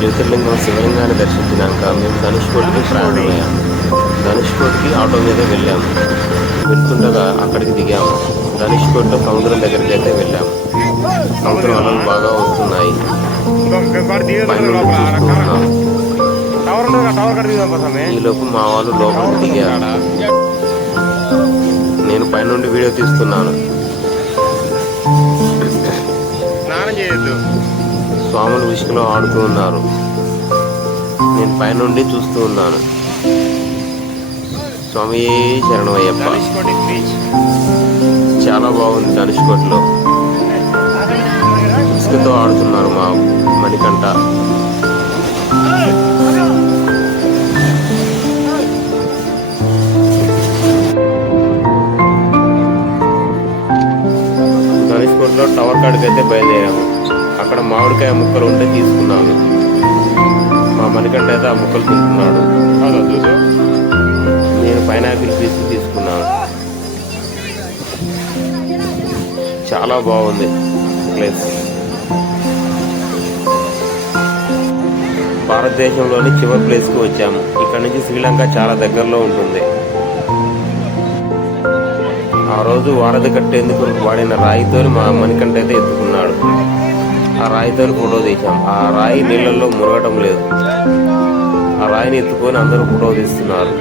జ్యోతిర్లింగం శివలింగాన్ని దర్శించినాక మేము ధనుష్కోటికి ప్రయాణమయ్యాము. ధనుష్కోటికి ఆటో మీద వెళ్ళాము. వెళ్తుండగా అక్కడికి దిగాము. ధనుష్కోటిలో సముద్రం దగ్గరికి అయితే వెళ్ళాము. సముద్రం అలలు బాగా వస్తున్నాయి. పైనుండి చూస్తూ ఉన్నాము. ఈలోపు మా వాళ్ళు లోపలికి దిగారు. నేను పైనుండి వీడియో తీస్తున్నాను. స్వాములు ఇసుకలో ఆడుతూ ఉన్నారు. నేను పైనుండి చూస్తూ ఉన్నాను. స్వామి శరణమయ్యప్ప. చాలా బాగుంది. ధనుష్కోటిలో ఇసుకతో ఆడుతున్నారు మా మణికంఠ. ధనుష్కోటిలో టవర్ కాడికి అయితే బయలుదేరాము. అక్కడ మామిడికాయ ముక్కలు ఉంటే తీసుకున్నాము. మా మణికంఠ అయితే ఆ ముక్కలు తింటున్నాడు. నేను పైనాపిల్ పీస్ తీసుకున్నాను. చాలా బాగుంది ప్లేస్. భారతదేశంలోని చివరి ప్లేస్కి వచ్చాము. ఇక్కడ నుంచి శ్రీలంక చాలా దగ్గరలో ఉంటుంది. ఆ రోజు వారధి కట్టేందుకు వాడిన రాయితో మా మణికంఠ అయితే ఎత్తుకున్నాడు. ఆ రాయితో ఫోటో తీసాం. ఆ రాయి నీళ్ళల్లో మునగటం లేదు. ఆ రాయిని ఎత్తుకొని అందరూ ఫోటో తీస్తున్నారు.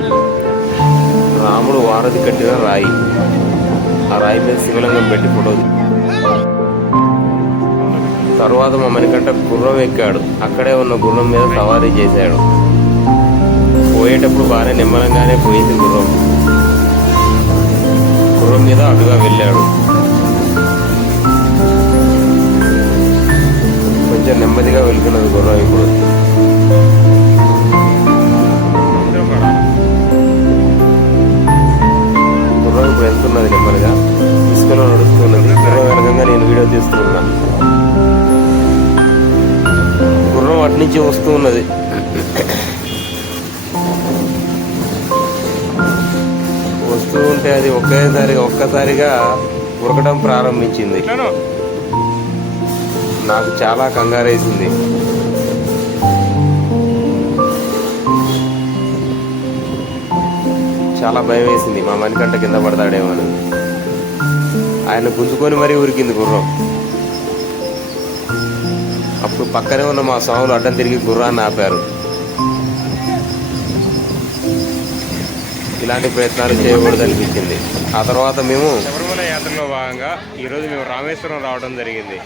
రాముడు వారధి కట్టిన రాయి. ఆ రాయి మీద శివలింగం పెట్టి ఫోటో. తర్వాత మా మణికంఠ గుర్రం ఎక్కాడు. అక్కడే ఉన్న గుర్రం మీద సవారీ చేశాడు. పోయేటప్పుడు బాగానే నిమ్మలంగానే పోయింది గుర్రం. గుర్రం మీద అటుగా వెళ్ళాడు. కొంచెం నెమ్మదిగా వెళ్తున్నది గుర్రం ఇప్పుడు. గుర్రం ఇప్పుడు వెళ్తున్నది నెమ్మదిగా. ఇసుకలో నడుస్తున్నది. గుర్రం వెనకంగా నేను వీడియో తీస్తున్నా. గుర్రం అటు నుంచి వస్తూ ఉన్నది. వస్తూ ఉంటే అది ఒక్కసారిగా ఉరకడం ప్రారంభించింది. నాకు చాలా కంగారేసింది. చాలా భయం వేసింది. మా మణికంఠ కింద పడతాడేమో అని. ఆయన గుంజుకొని మరీ ఉరికింది గుర్రం. అప్పుడు పక్కనే ఉన్న మా స్వాములు అడ్డం తిరిగి గుర్రాన్ని ఆపారు. ఇలాంటి ప్రయత్నాలు చేయకూడదు అనిపించింది. ఆ తర్వాత మేము శబరిమల యాత్రలో భాగంగా ఈరోజు మేము రామేశ్వరం రావడం జరిగింది.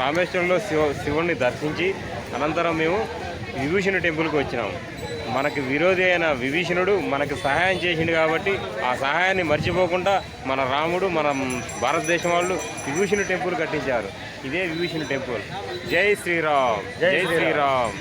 రామేశ్వరంలో శివుణ్ణి దర్శించి అనంతరం మేము విభూషణ టెంపుల్కి వచ్చినాము. మనకి విరోధి అయిన విభీషణుడు మనకు సహాయం చేసిండు కాబట్టి ఆ సహాయాన్ని మర్చిపోకుండా మన రాముడు మన భారతదేశం వాళ్ళు విభూషణ టెంపుల్ కట్టించారు. ఇదే విభూషణ టెంపుల్. జై శ్రీరామ్, జై శ్రీరామ్.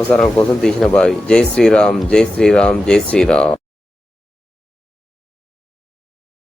అవసరాల కోసం తీసిన బావి. జై శ్రీరామ్, జై శ్రీరామ్, జై శ్రీరామ్.